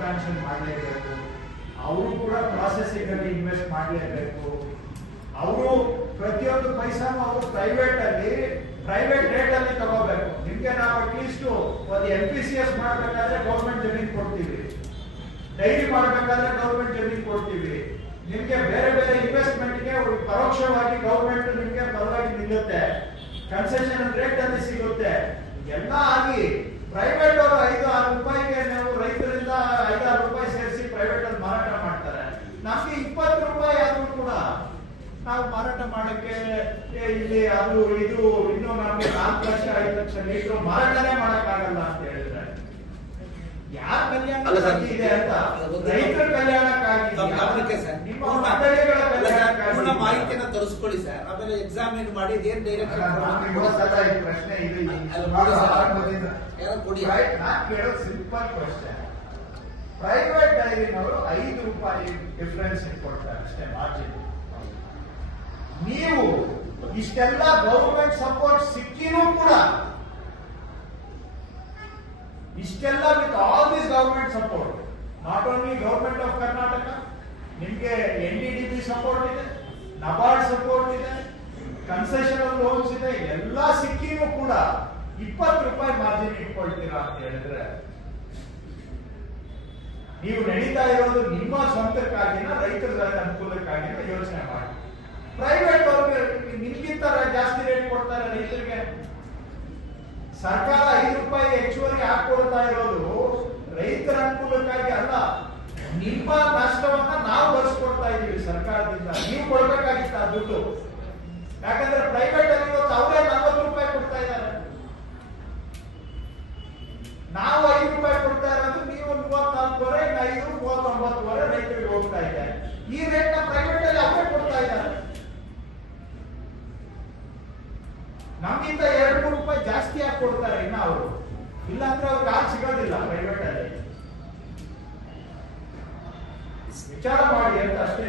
Expansion ಮಾಡಲೇಬೇಕು. ಅವರು ಕೂಡ ಪ್ರಾಸೆಸಿಂಗ್ ಅಲ್ಲಿ ಇನ್ವೆಸ್ಟ್ ಮಾಡಲೇಬೇಕು. ಅವರು ಪ್ರತಿಯೊಂದು ಪೈಸಾನು ಅವರು ಪ್ರೈವೇಟ್ ಅಲ್ಲಿ ಪ್ರೈವೇಟ್ ರೇಟ್ ಅಲ್ಲಿ ತಗೋಬೇಕು. ನಿಮ್ಗೆ ನಾವು ಅಟ್ಲೀಸ್ಟ್ ಒಂದು ಎಲ್ ಪಿ ಸಿ ಎಸ್ ಮಾಡಬೇಕಾದ್ರೆ ಗೌರ್ಮೆಂಟ್ ಜಮೀನ್ ಕೊಡ್ತೀವಿ. ಡೈರಿ ಮಾಡಬೇಕಾದ್ರೆ ಗೌರ್ಮೆಂಟ್ ಜಮೀನ್ ಕೊಡ್ತೀವಿ. ನಿಮ್ಗೆ ಬೇರೆ ಬೇರೆ ಇನ್ವೆಸ್ಟ್ಮೆಂಟ್ಗೆ ಪರೋಕ್ಷವಾಗಿ ಗೌರ್ಮೆಂಟ್ ನಿಮ್ಗೆ ಪರವಾಗಿ ನಿಲ್ಲುತ್ತೆ. ಕನ್ಸೆಷನ್ ರೇಟ್ ಅಲ್ಲಿ ಸಿಗುತ್ತೆ ಎಲ್ಲ ಆಗಿ ಪ್ರೈವೇಟ್ ಅವರು ಐದು ಆರು ರೂಪಾಯಿಗೆ ನಾವು ರೈತರಿಂದ ಐದಾರು ರೂಪಾಯಿ ಸೇರಿಸಿ ಪ್ರೈವೇಟ್ ಅಲ್ಲಿ ಮಾರಾಟ ಮಾಡ್ತಾರೆ. ನಮ್ಗೆ ಇಪ್ಪತ್ತು ರೂಪಾಯಿ ಆದ್ರೂ ಕೂಡ ನಾವು ಮಾರಾಟ ಮಾಡಕ್ಕೆ ಇಲ್ಲಿ ಅದು ಇದು ಇನ್ನು ನಮ್ಗೆ ನಾಲ್ಕು ಲಕ್ಷ ಐದು ಲಕ್ಷ ಲೀಟರ್ ಮಾರಾಟನೇ ಮಾಡಕ್ಕಾಗಲ್ಲ ಅಂತ ಹೇಳಿದ್ರೆ. ಯಾರ ಕಲ್ಯಾಣ ಇದೆ ಅಂತ ರೈತರ ಕಲ್ಯಾಣಕ್ಕಾಗಿ ನಿಮ್ಮ ಮಂಡಳಿಗಳ ಮಾಹಿತಿಯನ್ನ ತರಿಸ್ಕೊಳ್ಳಿ ಸರ್. ಆಮೇಲೆ ಎಕ್ಸಾಮಿನ್ ಮಾಡಿ ಏನ್ ಡೈರೆಕ್ಷನ್ ಪ್ರಶ್ನೆ ಇದು ಯಾರು ಕೊಡಿ. ನಾನ್ ಕೇಳೋದು ಸಿಂಪಲ್ ಕ್ವಶನ್ ಪ್ರೈವೇಟ್ ಡೈರಿನವರು ಐದು ರೂಪಾಯಿ ಡಿಫ್ರೆನ್ಸ್ ಇಟ್ಕೊಳ್ತಾರೆ ಅಷ್ಟೇ ಮಾರ್ಜಿನ್ ನೀವು ಇಷ್ಟೆಲ್ಲ ಗೌರ್ಮೆಂಟ್ ಸಪೋರ್ಟ್ ಸಿಕ್ಕಿನೂ ಕೂಡ ಇಷ್ಟೆಲ್ಲ with all this government support not only government of Karnataka ನಿಮ್ಗೆ N D D B support ಇದೆ ನಬಾರ್ಡ್ ಸಪೋರ್ಟ್ ಇದೆ ಕನ್ಸೆಷನಲ್ ಲೋನ್ಸ್ ಇದೆ, ಎಲ್ಲ ಸಿಕ್ಕಿನೂ ಕೂಡ ಇಪ್ಪತ್ತು ರೂಪಾಯಿ ಮಾರ್ಜಿನ್ ಇಟ್ಕೊಳ್ತೀರಾ ಅಂತ ಹೇಳಿದ್ರೆ ನೀವು ನಡೀತಾ ಇರೋದು ನಿಮ್ಮ ಸ್ವಂತಕ್ಕಾಗಿನ ರೈತರ ಅನುಕೂಲಕ್ಕಾಗಿನ ಯೋಚನೆ ಮಾಡಿ. ಪ್ರೈವೇಟ್ ಅವ್ರಿಗೆ ನಿಮ್ಗಿಂತ ಜಾಸ್ತಿ ರೇಟ್ ಕೊಡ್ತಾರೆ ರೈತರಿಗೆ. ಸರ್ಕಾರ ಐದು ರೂಪಾಯಿ ಹೆಚ್ಚುವರಿ ಹಾಕೊಡ್ತಾ ಇರೋದು ರೈತರ ಅನುಕೂಲಕ್ಕಾಗಿ ಅಲ್ಲ. ನಿಮ್ಮ ನಷ್ಟವನ್ನ ನಾವು ಭರಿಸ್ಕೊಡ್ತಾ ಇದೀವಿ ಸರ್ಕಾರದಿಂದ. ನೀವು ಕೊಡ್ಬೇಕಾಗಿತ್ತು ಆ ದುಡ್ಡು. ಯಾಕಂದ್ರೆ ಪ್ರೈವೇಟ್ ಅಲ್ಲಿ ಇವತ್ತು ಅವರೇ ನಲ್ವತ್ತು ರೂಪಾಯಿ ಕೊಡ್ತಾ ಇದ್ದಾರೆ ನಾವು ಐದು ರೂಪಾಯಿ ಕೊಡ್ತಾ ಇರೋದು ನೀವು ಇನ್ನು ಐದು ಮೂವತ್ತೊಂಬತ್ತುವರೆ ರೈತರಿಗೆ ಹೋಗ್ತಾ ಇದೆ. ಈ ರೇಟ್ನ ಪ್ರೈವೇಟ್ ಅಲ್ಲಿ ಅವರೇ ಕೊಡ್ತಾ ಇದ್ದಾರೆ. ನಮ್ಗಿಂತ ಎರಡು ಮೂರು ರೂಪಾಯಿ ಜಾಸ್ತಿ ಹಾಕಿ ಕೊಡ್ತಾರೆ ಇನ್ನ ಅವರು. ಇಲ್ಲಾಂದ್ರೆ ಅವ್ರಿಗೆ ಕಾಲ್ ಸಿಗೋದಿಲ್ಲ ಪ್ರೈವೇಟ್ ಅಲ್ಲಿ. ವಿಚಾರ ಮಾಡಿ ಅಂತ ಅಷ್ಟೇ